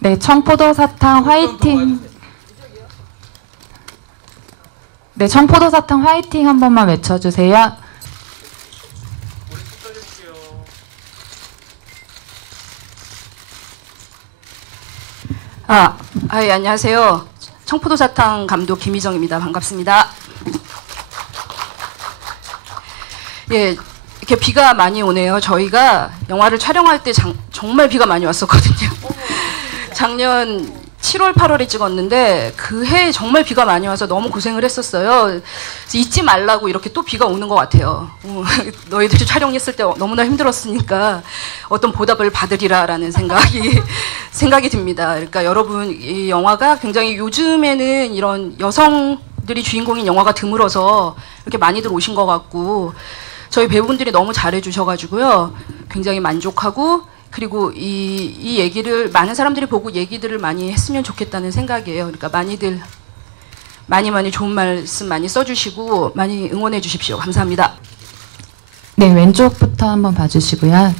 네, 청포도 사탕 화이팅. 네, 청포도 사탕 화이팅 한 번만 외쳐주세요. 아, 아 예, 안녕하세요. 청포도 사탕 감독 김희정입니다. 반갑습니다. 예, 이렇게 비가 많이 오네요. 저희가 영화를 촬영할 때 장- 정말 비가 많이 왔었거든요. 작년 7월, 8월에 찍었는데 그해 정말 비가 많이 와서 너무 고생을 했었어요. 잊지 말라고 이렇게 또 비가 오는 것 같아요. 어, 너희들이 촬영했을 때 너무나 힘들었으니까 어떤 보답을 받으리라라는 생각이 생각이 듭니다. 그러니까 여러분 이 영화가 굉장히 요즘에는 이런 여성들이 주인공인 영화가 드물어서 이렇게 많이들 오신 것 같고 저희 배우분들이 너무 잘해주셔가지고요 굉장히 만족하고 그리고 이, 이 얘기를 많은 사람들이 보고 얘기들을 많이 했으면 좋겠다는 생각이에요. 그러니까 많이들 많이 많이 좋은 말씀 많이 써주시고 많이 응원해 주십시오. 감사합니다. 네, 왼쪽부터 한번 봐주시고요.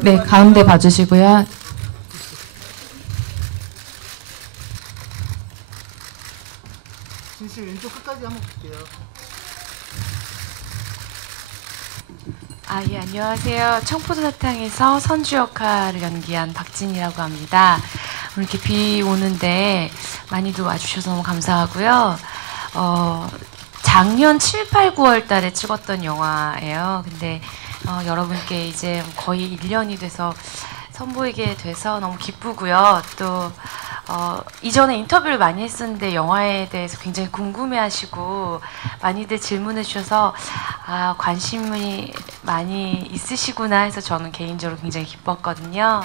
네, 가운데 봐주시고요. 진실 왼쪽 끝까지 한번 볼게요. 아, 예, 안녕하세요. 청포도 사탕에서 선주 역할을 연기한 박진이라고 합니다. 오늘 이렇게 비 오는데 많이도 와주셔서 너무 감사하고요. 어, 작년 7, 8, 9월 달에 찍었던 영화예요. 근데 어, 여러분께 이제 거의 1년이 돼서 선보이게 돼서 너무 기쁘고요. 또 어, 이전에 인터뷰를 많이 했었는데 영화에 대해서 굉장히 궁금해하시고 많이들 질문해 주셔서 아, 관심이 많이 있으시구나 해서 저는 개인적으로 굉장히 기뻤거든요.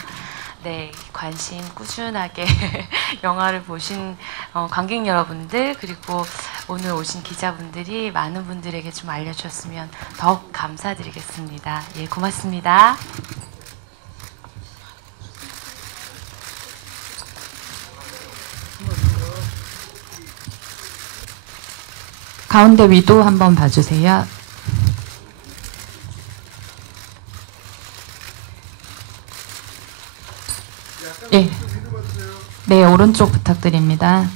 네, 관심 꾸준하게 영화를 보신 어, 관객 여러분들 그리고 오늘 오신 기자분들이 많은 분들에게 좀 알려주셨으면 더욱 감사드리겠습니다. 예, 고맙습니다. 가운데 위도 한번 봐주세요. 예. 네, 오른쪽 부탁드립니다.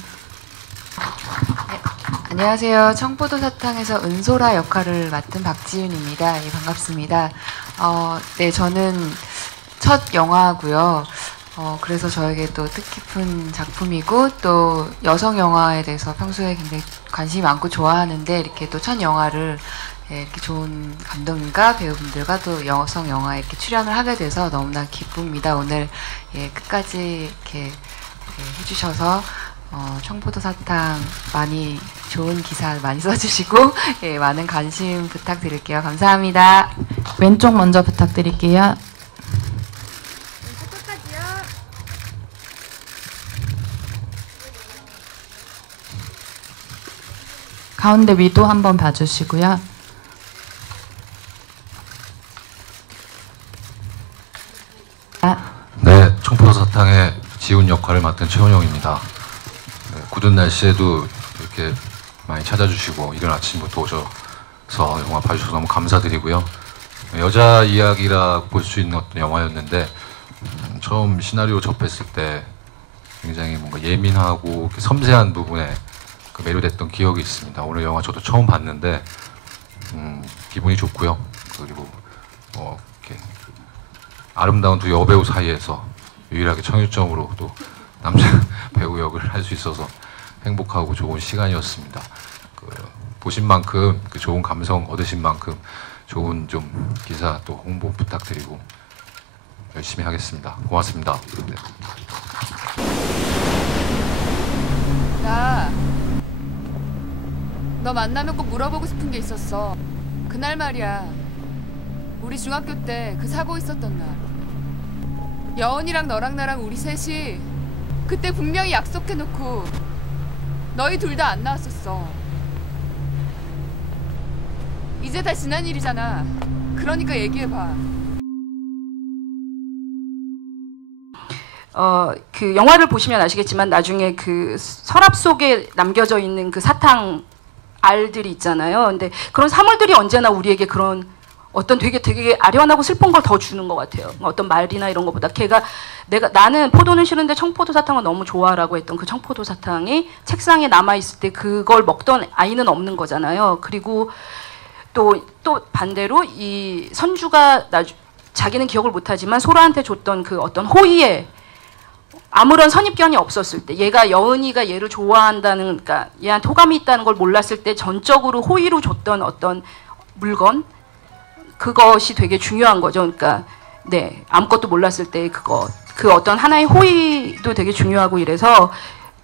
안녕하세요. 청포도 사탕에서 은소라 역할을 맡은 박지윤입니다. 예, 반갑습니다. 어, 네, 저는 첫 영화고요. 어, 그래서 저에게 또 뜻깊은 작품이고 또 여성 영화에 대해서 평소에 굉장히 관심이 많고 좋아하는데 이렇게 또 첫 영화를 예, 이렇게 좋은 감독님과 배우분들과 또 여성 영화에 이렇게 출연을 하게 돼서 너무나 기쁩니다. 오늘 예, 끝까지 이렇게 예, 해주셔서 어, 청포도 사탕 많이 좋은 기사 많이 써주시고 예, 많은 관심 부탁드릴게요. 감사합니다. 왼쪽 먼저 부탁드릴게요. 가운데 위도 한번 봐주시고요. 아, 네, 청포도 사탕의 지훈 역할을 맡은 최원영입니다. 네, 굳은 날씨에도 이렇게 많이 찾아주시고 이른 아침부터 오셔서 영화 봐주셔서 너무 감사드리고요. 여자 이야기라 볼 수 있는 어떤 영화였는데 음, 처음 시나리오 접했을 때 굉장히 뭔가 예민하고 섬세한 부분에 그 매료됐던 기억이 있습니다. 오늘 영화 저도 처음 봤는데 음, 기분이 좋고요. 그리고 뭐 이렇게 아름다운 두 여배우 사이에서 유일하게 청일점으로 또 남자 배우 역을 할 수 있어서 행복하고 좋은 시간이었습니다. 그 보신 만큼 그 좋은 감성 얻으신 만큼 좋은 좀 기사 또 홍보 부탁드리고 열심히 하겠습니다. 고맙습니다. 네. 나, 너 만나면 꼭 물어보고 싶은 게 있었어. 그날 말이야. 우리 중학교 때 그 사고 있었던 날. 여원이랑 너랑 나랑 우리 셋이 그때 분명히 약속해놓고 너희 둘 다 안 나왔었어. 이제 다 지난 일이잖아. 그러니까 얘기해봐. 어, 그 영화를 보시면 아시겠지만 나중에 그 서랍 속에 남겨져 있는 그 사탕 알들이 있잖아요. 근데 그런 사물들이 언제나 우리에게 그런 어떤 되게 되게 아련하고 슬픈 걸 더 주는 것 같아요. 어떤 말이나 이런 것보다 걔가 내가 나는 포도는 싫은데 청포도 사탕은 너무 좋아라고 했던 그 청포도 사탕이 책상에 남아 있을 때 그걸 먹던 아이는 없는 거잖아요. 그리고 또 또 반대로 이 선주가 나 자기는 기억을 못하지만 소라한테 줬던 그 어떤 호의에 아무런 선입견이 없었을 때 얘가 여은이가 얘를 좋아한다는 그러니까 얘한테 호감이 있다는 걸 몰랐을 때 전적으로 호의로 줬던 어떤 물건 그것이 되게 중요한 거죠. 그러니까 네 아무것도 몰랐을 때 그거 그 어떤 하나의 호의도 되게 중요하고 이래서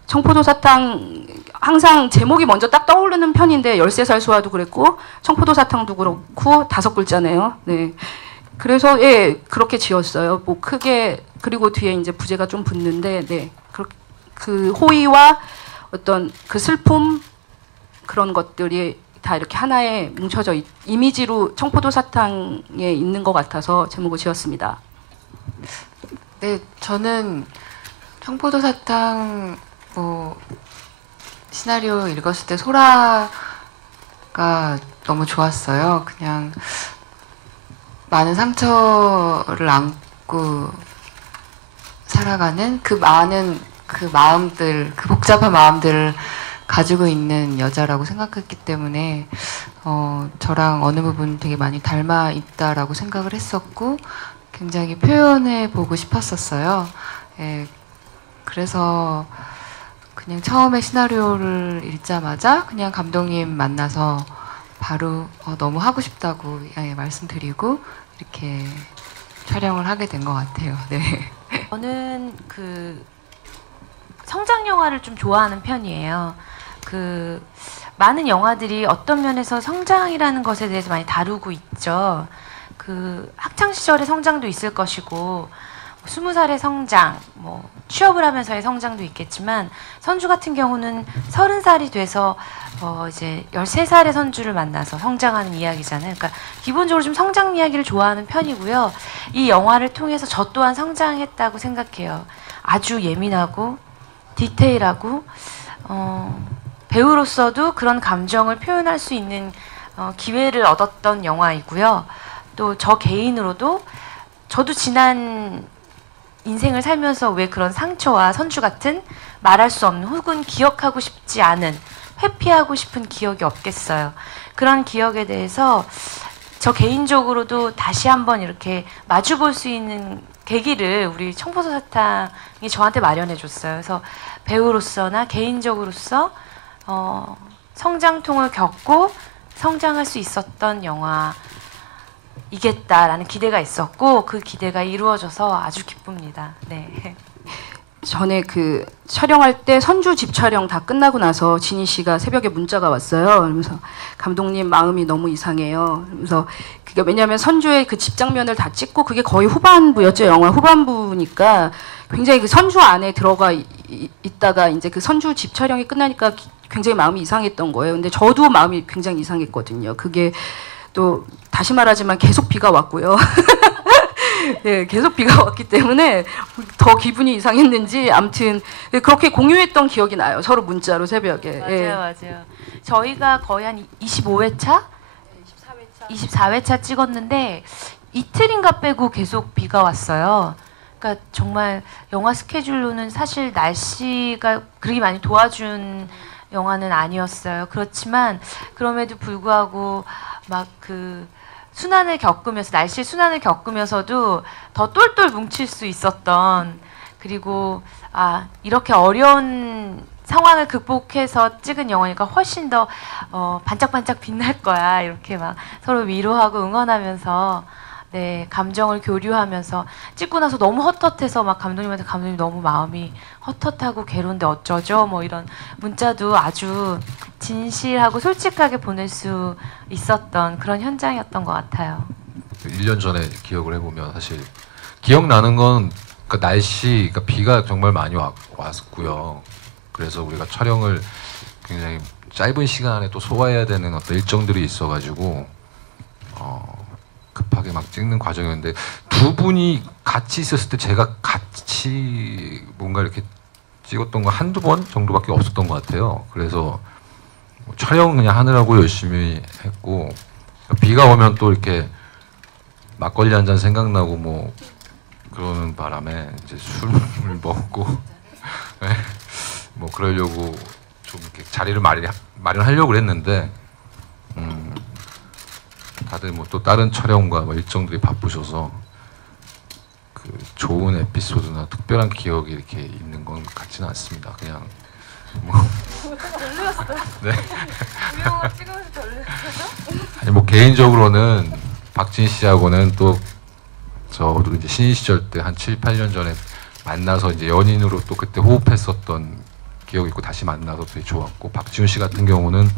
청포도 사탕 항상 제목이 먼저 딱 떠오르는 편인데 13살 수아도 그랬고 청포도 사탕도 그렇고 다섯 글자네요. 네. 그래서 예 그렇게 지었어요. 뭐 크게 그리고 뒤에 이제 부제가 좀 붙는데 네. 그, 그 호의와 어떤 그 슬픔 그런 것들이 다 이렇게 하나에 뭉쳐져 있, 이미지로 청포도 사탕에 있는 것 같아서 제목을 지었습니다. 네, 저는 청포도 사탕 뭐 시나리오 읽었을 때 소라가 너무 좋았어요. 그냥 많은 상처를 안고 살아가는 그 많은 그 마음들, 그 복잡한 마음들을 가지고 있는 여자라고 생각했기 때문에 어, 저랑 어느 부분 되게 많이 닮아 있다라고 생각을 했었고 굉장히 표현해 보고 싶었었어요. 예, 그래서 그냥 처음에 시나리오를 읽자마자 그냥 감독님 만나서 바로 어, 너무 하고 싶다고 예, 말씀드리고 이렇게 촬영을 하게 된 것 같아요. 네. 저는 그 성장 영화를 좀 좋아하는 편이에요. 그 많은 영화들이 어떤 면에서 성장이라는 것에 대해서 많이 다루고 있죠. 그 학창 시절의 성장도 있을 것이고 스무 살의 성장, 뭐 취업을 하면서의 성장도 있겠지만 선주 같은 경우는 서른 살이 돼서 어 이제 열세 살의 선주를 만나서 성장하는 이야기잖아요. 그러니까 기본적으로 좀 성장 이야기를 좋아하는 편이고요. 이 영화를 통해서 저 또한 성장했다고 생각해요. 아주 예민하고 디테일하고 어, 배우로서도 그런 감정을 표현할 수 있는 어, 기회를 얻었던 영화이고요. 또 저 개인으로도 저도 지난 인생을 살면서 왜 그런 상처와 선주 같은 말할 수 없는 혹은 기억하고 싶지 않은 회피하고 싶은 기억이 없겠어요. 그런 기억에 대해서 저 개인적으로도 다시 한번 이렇게 마주 볼 수 있는 계기를 우리 청포도 사탕이 저한테 마련해 줬어요. 그래서 배우로서나 개인적으로서 어, 성장통을 겪고 성장할 수 있었던 영화 이겠다라는 기대가 있었고 그 기대가 이루어져서 아주 기쁩니다. 네. 전에 그 촬영할 때 선주 집 촬영 다 끝나고 나서 진희 씨가 새벽에 문자가 왔어요. 그러면서 감독님 마음이 너무 이상해요. 그래서 그게 왜냐하면 선주의 그 집 장면을 다 찍고 그게 거의 후반부였죠. 영화 후반부니까 굉장히 그 선주 안에 들어가 있다가 이제 그 선주 집 촬영이 끝나니까 기- 굉장히 마음이 이상했던 거예요. 근데 저도 마음이 굉장히 이상했거든요. 그게 또 다시 말하지만 계속 비가 왔고요. 네, 계속 비가 왔기 때문에 더 기분이 이상했는지 아무튼 네, 그렇게 공유했던 기억이 나요. 서로 문자로 새벽에. 맞아요, 예. 맞아요. 저희가 거의 한 25회차, 24회차 찍었는데 이틀인가 빼고 계속 비가 왔어요. 그러니까 정말 영화 스케줄로는 사실 날씨가 그렇게 많이 도와준 영화는 아니었어요. 그렇지만 그럼에도 불구하고 막그 순환을 겪으면서 날씨 순환을 겪으면서도 더 똘똘 뭉칠 수 있었던 그리고 아 이렇게 어려운 상황을 극복해서 찍은 영화니까 훨씬 더 어, 반짝반짝 빛날 거야. 이렇게 막 서로 위로하고 응원하면서 네 감정을 교류하면서 찍고 나서 너무 헛헛해서 막 감독님한테 감독님 너무 마음이 헛헛하고 괴로운데 어쩌죠 뭐 이런 문자도 아주 진실하고 솔직하게 보낼 수 있었던 그런 현장이었던 것 같아요. 1년 전에 기억을 해보면 사실 기억나는 건그 날씨, 그러니까 비가 정말 많이 와, 왔고요. 그래서 우리가 촬영을 굉장히 짧은 시간에 또 소화해야 되는 어떤 일정들이 있어가지고 어, 급하게 막 찍는 과정이었는데 두 분이 같이 있었을 때 제가 같이 뭔가 이렇게 찍었던 거 한두 번 정도밖에 없었던 것 같아요. 그래서 뭐 촬영 그냥 하느라고 열심히 했고 비가 오면 또 이렇게 막걸리 한 잔 생각나고 뭐 그러는 바람에 이제 술을 먹고 네, 뭐 그러려고 좀 이렇게 자리를 마련 마련하려고 그랬는데 음, 다들 뭐 또 다른 촬영과 뭐 일정들이 바쁘셔서 그 좋은 에피소드나 특별한 기억이 이렇게 있는 건 같지는 않습니다. 그냥 뭐 네. 아니 뭐 개인적으로는 박진 씨하고는 또 저도 이제 신인 시절 때 한 7, 8년 전에 만나서 이제 연인으로 또 그때 호흡했었던 기억이 있고 다시 만나서 되게 좋았고 박지훈 씨 같은 경우는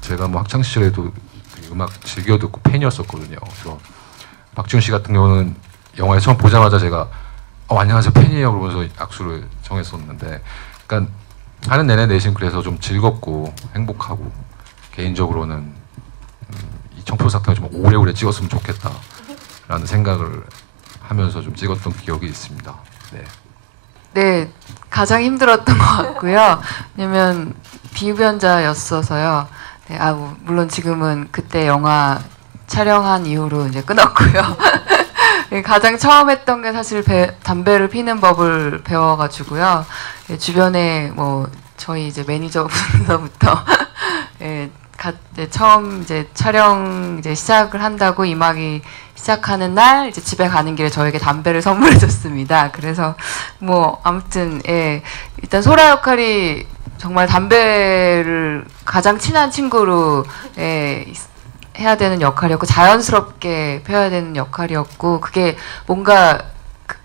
제가 뭐 학창 시절에도 음악 즐겨 듣고 팬이었었거든요. 그래서 박지훈 씨 같은 경우는 영화에 처음 보자마자 제가 어, 안녕하세요 팬이에요 그러면서 악수를 정했었는데 그러니까 하는 내내 내심 그래서 좀 즐겁고 행복하고 개인적으로는 음, 이 청포 사탕을 좀 오래오래 찍었으면 좋겠다라는 생각을 하면서 좀 찍었던 기억이 있습니다. 네. 네, 가장 힘들었던 것 같고요. 왜냐면 비흡연자였어서요. 네, 아, 뭐, 물론 지금은 그때 영화 촬영한 이후로 이제 끊었고요. 네, 가장 처음 했던 게 사실 배- 담배를 피는 법을 배워가지고요. 네, 주변에 뭐 저희 이제 매니저분서부터 예, 가, 이제 처음 이제 촬영 이제 시작을 한다고 이막이 시작하는 날 이제 집에 가는 길에 저에게 담배를 선물해 줬습니다. 그래서 뭐 아무튼 예 일단 소라 역할이 정말 담배를 가장 친한 친구로 예, 있- 해야 되는 역할이었고 자연스럽게 펴야 되는 역할이었고 그게 뭔가 그,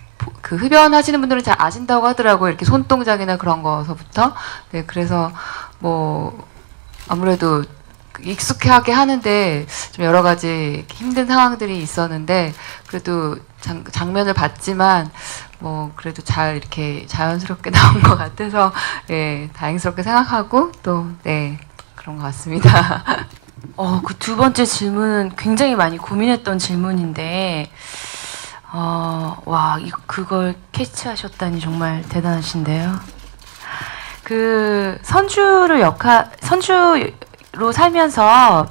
그 흡연하시는 분들은 잘 아신다고 하더라고요. 이렇게 손동작이나 그런 거서부터 네 그래서 뭐 아무래도 익숙하게 하는데 좀 여러 가지 힘든 상황들이 있었는데 그래도 장, 장면을 봤지만 뭐 그래도 잘 이렇게 자연스럽게 나온 것 같아서 예 다행스럽게 생각하고 또 네 그런 것 같습니다. 어, 그 두 번째 질문은 굉장히 많이 고민했던 질문인데, 어, 와, 이, 그걸 캐치하셨다니 정말 대단하신데요. 그 선주를 역할, 선주로 살면서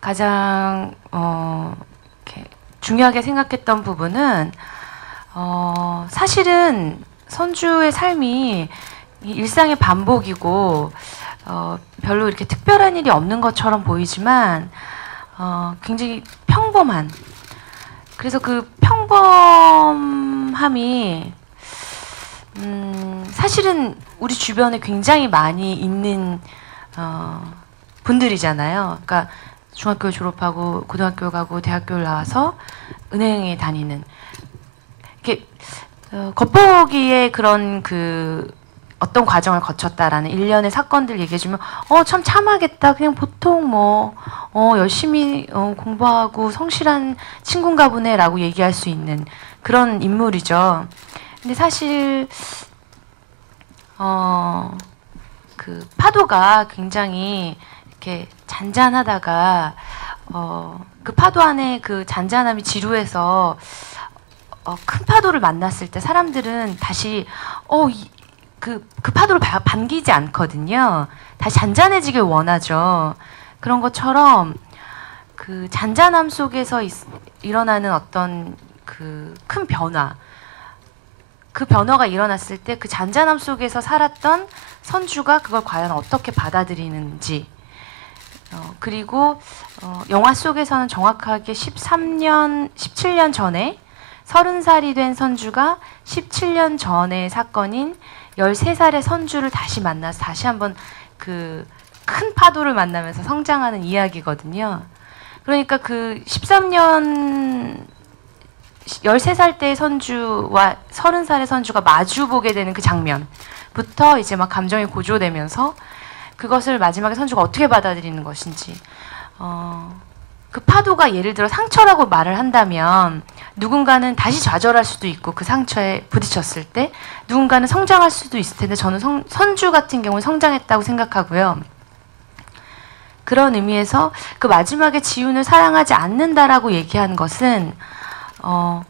가장 어, 중요하게 생각했던 부분은 어, 사실은 선주의 삶이 이 일상의 반복이고 어, 별로 이렇게 특별한 일이 없는 것처럼 보이지만 어, 굉장히 평범한 그래서 그 평범함이 음, 사실은 우리 주변에 굉장히 많이 있는 어, 분들이잖아요. 그러니까 중학교 졸업하고 고등학교 가고 대학교를 나와서 은행에 다니는 어, 겉보기에 그런 그 어떤 과정을 거쳤다라는 일련의 사건들 얘기해주면 어 참 참하겠다 그냥 보통 뭐 어 열심히 어, 공부하고 성실한 친구인가 보네라고 얘기할 수 있는 그런 인물이죠. 근데 사실 어 그 파도가 굉장히 이렇게 잔잔하다가 어 그 파도 안에 그 잔잔함이 지루해서 어, 큰 파도를 만났을 때 사람들은 다시 어, 그, 그 파도를 바- 반기지 않거든요. 다시 잔잔해지길 원하죠. 그런 것처럼 그 잔잔함 속에서 있- 일어나는 어떤 그 큰 변화, 그 변화가 일어났을 때 그 잔잔함 속에서 살았던 선주가 그걸 과연 어떻게 받아들이는지, 어, 그리고 어, 영화 속에서는 정확하게 13년, 17년 전에 30살이 된 선주가 17년 전의 사건인 13살의 선주를 다시 만나서 다시 한번 그 큰 파도를 만나면서 성장하는 이야기거든요. 그러니까 그 13년 13살 때의 선주와 30살의 선주가 마주 보게 되는 그 장면부터 이제 막 감정이 고조되면서 그것을 마지막에 선주가 어떻게 받아들이는 것인지 어, 그 파도가 예를 들어 상처라고 말을 한다면 누군가는 다시 좌절할 수도 있고 그 상처에 부딪혔을 때 누군가는 성장할 수도 있을 텐데 저는 성- 선주 같은 경우는 성장했다고 생각하고요. 그런 의미에서 그 마지막에 지훈을 사랑하지 않는다라고 얘기한 것은 어,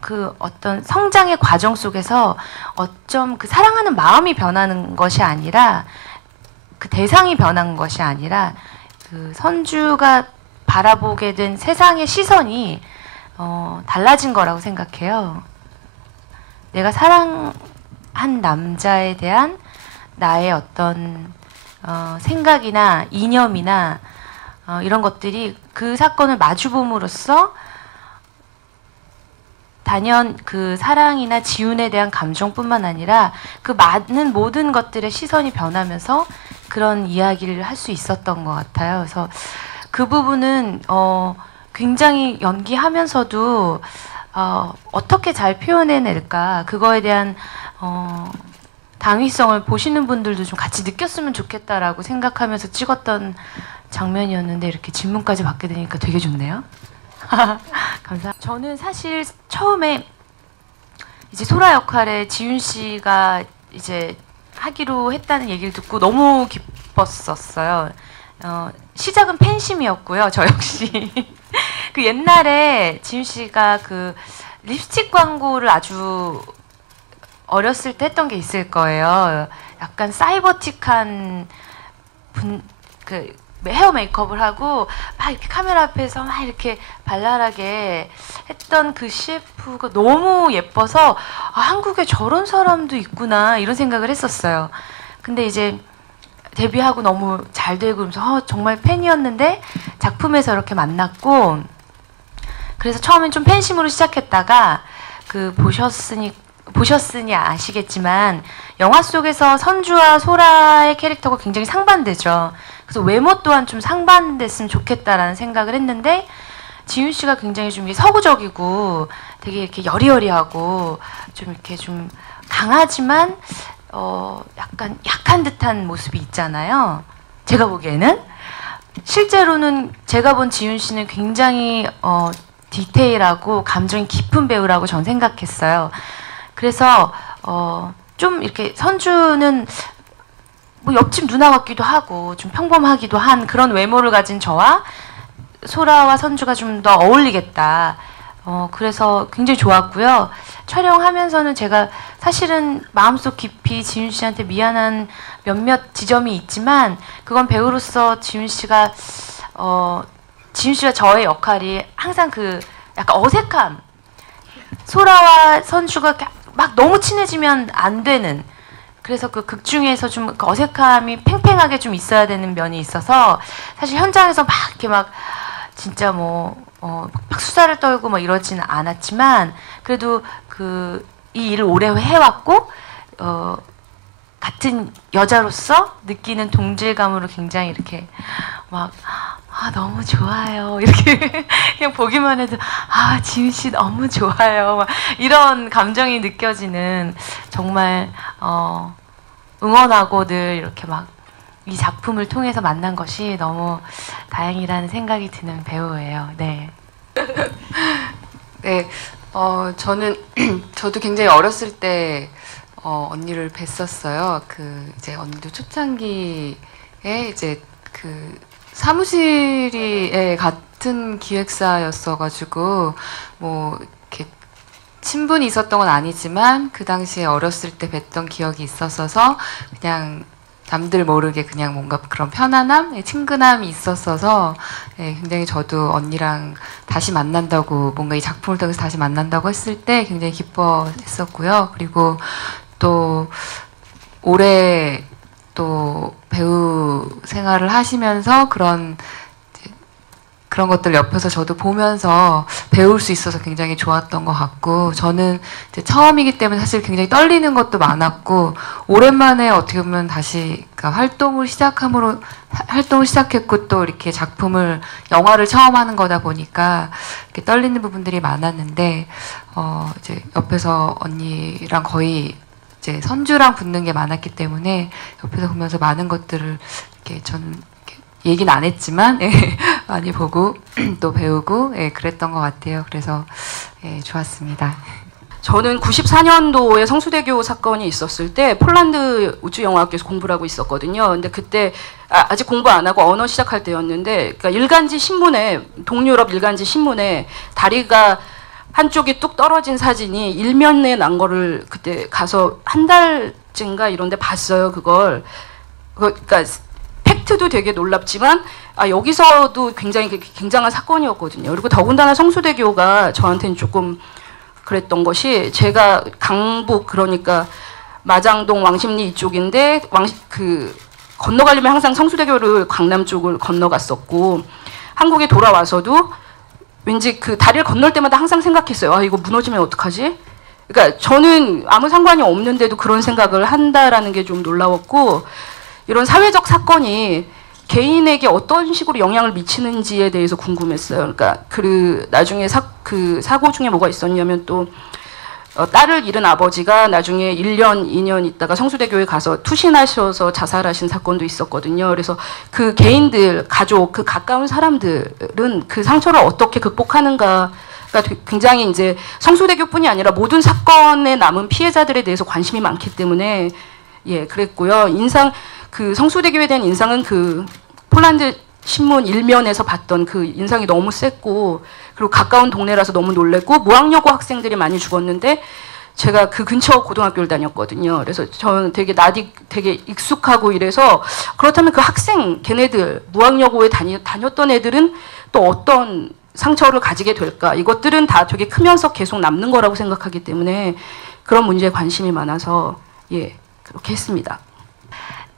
그 어떤 성장의 과정 속에서 어쩜 그 사랑하는 마음이 변하는 것이 아니라 그 대상이 변한 것이 아니라 그 선주가 바라보게 된 세상의 시선이 어, 달라진 거라고 생각해요. 내가 사랑한 남자에 대한 나의 어떤 어, 생각이나 이념이나 어, 이런 것들이 그 사건을 마주봄으로써 단연 그 사랑이나 지운에 대한 감정뿐만 아니라 그 많은 모든 것들의 시선이 변하면서 그런 이야기를 할 수 있었던 것 같아요. 그래서 그 부분은 어, 굉장히 연기하면서도 어, 어떻게 잘 표현해낼까 그거에 대한 어, 당위성을 보시는 분들도 좀 같이 느꼈으면 좋겠다라고 생각하면서 찍었던 장면이었는데 이렇게 질문까지 받게 되니까 되게 좋네요. 감사. 저는 사실 처음에 이제 소라 역할에 지윤 씨가 이제 하기로 했다는 얘기를 듣고 너무 기뻤었어요. 어, 시작은 팬심이었고요. 저 역시 그 옛날에 지윤 씨가 그 립스틱 광고를 아주 어렸을 때 했던 게 있을 거예요. 약간 사이버틱한 분, 그 헤어 메이크업을 하고 막 이렇게 카메라 앞에서 막 이렇게 발랄하게 했던 그 CF가 너무 예뻐서 아, 한국에 저런 사람도 있구나 이런 생각을 했었어요. 근데 이제 데뷔하고 너무 잘 되고 그러면서 어, 정말 팬이었는데 작품에서 이렇게 만났고 그래서 처음엔 좀 팬심으로 시작했다가 그 보셨으니 보셨으니 아시겠지만 영화 속에서 선주와 소라의 캐릭터가 굉장히 상반되죠. 그래서 외모 또한 좀 상반됐으면 좋겠다라는 생각을 했는데 지윤 씨가 굉장히 좀 서구적이고 되게 이렇게 여리여리하고 좀 이렇게 좀 강하지만 어 약간 약한 듯한 모습이 있잖아요. 제가 보기에는 실제로는 제가 본 지윤 씨는 굉장히 어 디테일하고 감정이 깊은 배우라고 전 생각했어요. 그래서 어 좀 이렇게 선주는 뭐 옆집 누나 같기도 하고 좀 평범하기도 한 그런 외모를 가진 저와 소라와 선주가 좀 더 어울리겠다. 어 그래서 굉장히 좋았고요. 촬영하면서는 제가 사실은 마음속 깊이 지윤 씨한테 미안한 몇몇 지점이 있지만 그건 배우로서 지윤 씨가 어 지윤 씨와 저의 역할이 항상 그 약간 어색함 소라와 선주가 막 너무 친해지면 안 되는 그래서 그 극 중에서 좀그 어색함이 팽팽하게 좀 있어야 되는 면이 있어서 사실 현장에서 막 이렇게 막 진짜 뭐 어, 막 수다를 떨고 뭐 이러지는 않았지만 그래도 그 이 일을 오래 해왔고 어, 같은 여자로서 느끼는 동질감으로 굉장히 이렇게 막 아, 너무 좋아요. 이렇게 그냥 보기만 해도 아, 지윤 씨 너무 좋아요. 막 이런 감정이 느껴지는 정말 어, 응원하고 늘 이렇게 막 이 작품을 통해서 만난 것이 너무 다행이라는 생각이 드는 배우예요. 네. 네, 어, 저는 저도 굉장히 어렸을 때 어, 언니를 뵀었어요. 그 이제 언니도 초창기에 이제 그 사무실이 예, 같은 기획사였어가지고 뭐 이렇게 친분이 있었던 건 아니지만 그 당시에 어렸을 때 뵀던 기억이 있었어서 그냥 남들 모르게 그냥 뭔가 그런 편안함, 예, 친근함이 있었어서 예, 굉장히 저도 언니랑 다시 만난다고 뭔가 이 작품을 통해서 다시 만난다고 했을 때 굉장히 기뻐했었고요. 그리고 또 올해 또 배우 생활을 하시면서 그런 그런 것들 옆에서 저도 보면서 배울 수 있어서 굉장히 좋았던 것 같고 저는 이제 처음이기 때문에 사실 굉장히 떨리는 것도 많았고 오랜만에 어떻게 보면 다시 그러니까 활동을 시작함으로 하- 활동을 시작했고 또 이렇게 작품을 영화를 처음 하는 거다 보니까 이렇게 떨리는 부분들이 많았는데 어 이제 옆에서 언니랑 거의 이제 선주랑 붙는 게 많았기 때문에 옆에서 보면서 많은 것들을 이렇게 전 얘기는 안 했지만 예, 많이 보고 또 배우고 예, 그랬던 것 같아요. 그래서 예, 좋았습니다. 저는 94년도에 성수대교 사건이 있었을 때 폴란드 우주영화학교에서 공부를 하고 있었거든요. 근데 그때 아, 직 공부 안 하고 언어 시작할 때였는데 그러니까 일간지 신문에 동유럽 일간지 신문에 다리가 한쪽이 뚝 떨어진 사진이 일면에 난 거를 그때 가서 한 달쯤가 이런 데 봤어요. 그걸 그, 그러니까 팩트도 되게 놀랍지만 아 여기서도 굉장히 그- 굉장한 사건이었거든요. 그리고 더군다나 성수대교가 저한테는 조금 그랬던 것이 제가 강북 그러니까 마장동 왕십리 이쪽인데 왕 그 건너가려면 항상 성수대교를 강남 쪽을 건너갔었고 한국에 돌아와서도 왠지 그 다리를 건널 때마다 항상 생각했어요. 아 이거 무너지면 어떡하지? 그러니까 저는 아무 상관이 없는데도 그런 생각을 한다라는 게 좀 놀라웠고 이런 사회적 사건이 개인에게 어떤 식으로 영향을 미치는지에 대해서 궁금했어요. 그러니까 그 나중에 사, 그 사고 중에 뭐가 있었냐면 또 어, 딸을 잃은 아버지가 나중에 1년, 2년 있다가 성수대교에 가서 투신하셔서 자살하신 사건도 있었거든요. 그래서 그 개인들, 가족, 그 가까운 사람들은 그 상처를 어떻게 극복하는가가 되- 굉장히 이제 성수대교뿐이 아니라 모든 사건에 남은 피해자들에 대해서 관심이 많기 때문에 예, 그랬고요. 인상 그 성수대교에 대한 인상은 그 폴란드 신문 일면에서 봤던 그 인상이 너무 셌고 그리고 가까운 동네라서 너무 놀랬고 무학여고 학생들이 많이 죽었는데 제가 그 근처 고등학교를 다녔거든요. 그래서 저는 되게 나디 되게 익숙하고 이래서 그렇다면 그 학생 걔네들 무학여고에 다니, 다녔던 애들은 또 어떤 상처를 가지게 될까? 이것들은 다 되게 크면서 계속 남는 거라고 생각하기 때문에 그런 문제에 관심이 많아서 예 그렇게 했습니다.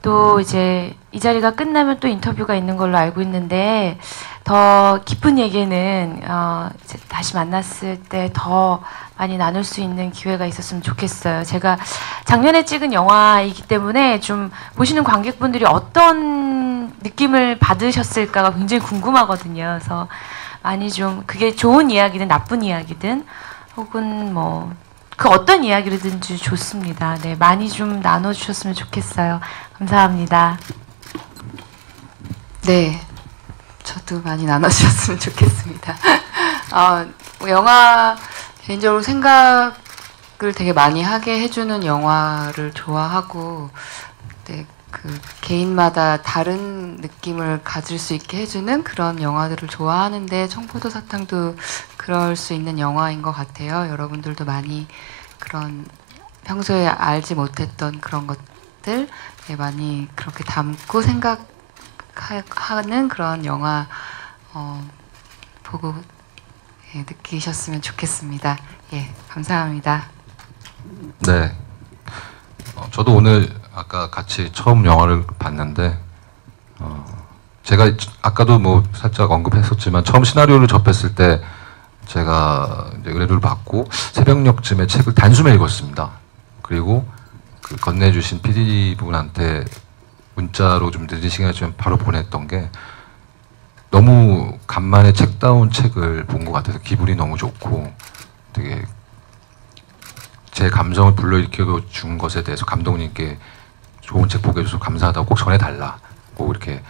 또 이제 이 자리가 끝나면 또 인터뷰가 있는 걸로 알고 있는데 더 깊은 얘기는 어 다시 만났을 때 더 많이 나눌 수 있는 기회가 있었으면 좋겠어요. 제가 작년에 찍은 영화이기 때문에 좀 보시는 관객분들이 어떤 느낌을 받으셨을까가 굉장히 궁금하거든요. 그래서 많이 좀 그게 좋은 이야기든 나쁜 이야기든 혹은 뭐 그 어떤 이야기든지 좋습니다. 네, 많이 좀 나눠주셨으면 좋겠어요. 감사합니다. 네, 저도 많이 나눠주셨으면 좋겠습니다. 어, 뭐 영화 개인적으로 생각을 되게 많이 하게 해주는 영화를 좋아하고, 네, 그 개인마다 다른 느낌을 가질 수 있게 해주는 그런 영화들을 좋아하는데 청포도 사탕도 그럴 수 있는 영화인 것 같아요. 여러분들도 많이 그런 평소에 알지 못했던 그런 것들 예, 많이 그렇게 담고 생각하는 그런 영화 어, 보고 예, 느끼셨으면 좋겠습니다. 예, 감사합니다. 네. 어, 저도 오늘 아까 같이 처음 영화를 봤는데 어, 제가 아까도 뭐 살짝 언급했었지만 처음 시나리오를 접했을 때 제가 의뢰를 받고 새벽녘쯤에 책을 단숨에 읽었습니다. 그리고 그 건네주신 PD 분한테 문자로 좀 늦은 시간이지만 바로 보냈던 게 너무 간만에 책다운 책을 본 것 같아서 기분이 너무 좋고 되게 제 감성을 불러일으켜 준 것에 대해서 감독님께 좋은 책 보게 해줘서 감사하다고 꼭 전해달라 꼭 이렇게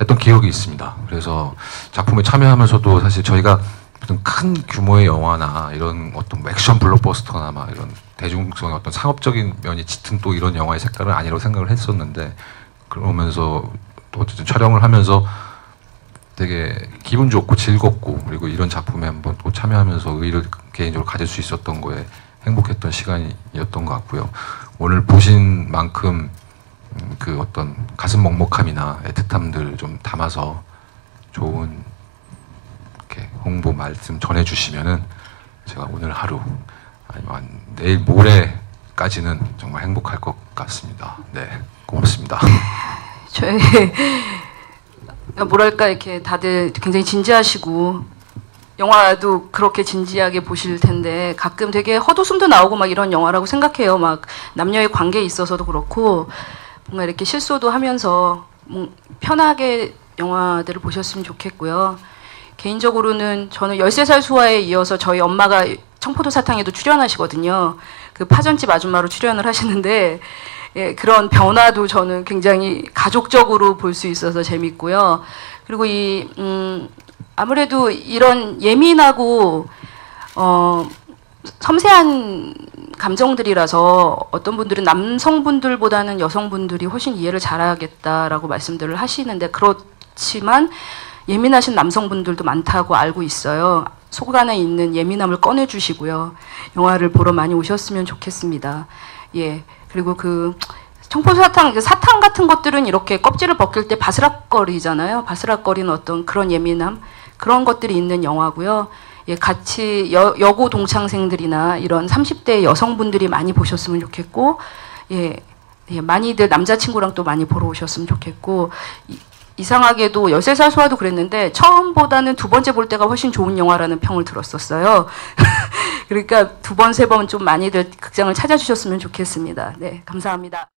했던 기억이 있습니다. 그래서 작품에 참여하면서도 사실 저희가 어떤 큰 규모의 영화나 이런 어떤 액션 블록버스터나 막 이런 대중성의 어떤 상업적인 면이 짙은 또 이런 영화의 색깔은 아니라고 생각을 했었는데 그러면서 또 어쨌든 촬영을 하면서 되게 기분 좋고 즐겁고 그리고 이런 작품에 한번 또 참여하면서 의의를 개인적으로 가질 수 있었던 거에 행복했던 시간이었던 것 같고요. 오늘 보신 만큼 음, 그 어떤 가슴 먹먹함이나 애틋함들 좀 담아서 좋은 홍보 말씀 전해주시면은 제가 오늘 하루 아니면 내일 모레까지는 정말 행복할 것 같습니다. 네, 고맙습니다. 저희 뭐랄까 이렇게 다들 굉장히 진지하시고 영화도 그렇게 진지하게 보실 텐데 가끔 되게 헛웃음도 나오고 막 이런 영화라고 생각해요. 막 남녀의 관계에 있어서도 그렇고 뭔가 이렇게 실소도 하면서 뭐 편하게 영화들을 보셨으면 좋겠고요. 개인적으로는 저는 13살 수화에 이어서 저희 엄마가 청포도 사탕에도 출연하시거든요. 그 파전집 아줌마로 출연을 하시는데 예, 그런 변화도 저는 굉장히 가족적으로 볼 수 있어서 재밌고요. 그리고 이 음, 아무래도 이런 예민하고 어, 섬세한 감정들이라서 어떤 분들은 남성분들보다는 여성분들이 훨씬 이해를 잘하겠다라고 말씀들을 하시는데 그렇지만 예민하신 남성분들도 많다고 알고 있어요. 속 안에 있는 예민함을 꺼내주시고요. 영화를 보러 많이 오셨으면 좋겠습니다. 예. 그리고 그 청포도 사탕, 그 사탕 같은 것들은 이렇게 껍질을 벗길 때 바스락거리잖아요. 바스락거리는 어떤 그런 예민함 그런 것들이 있는 영화고요. 예, 같이 여, 여고 동창생들이나 이런 30대 여성분들이 많이 보셨으면 좋겠고, 예, 예, 많이들 남자친구랑 또 많이 보러 오셨으면 좋겠고, 이, 이상하게도 열쇠사수와도 그랬는데 처음보다는 두 번째 볼 때가 훨씬 좋은 영화라는 평을 들었었어요. 그러니까 두 번, 세 번 좀 많이들 극장을 찾아주셨으면 좋겠습니다. 네, 감사합니다.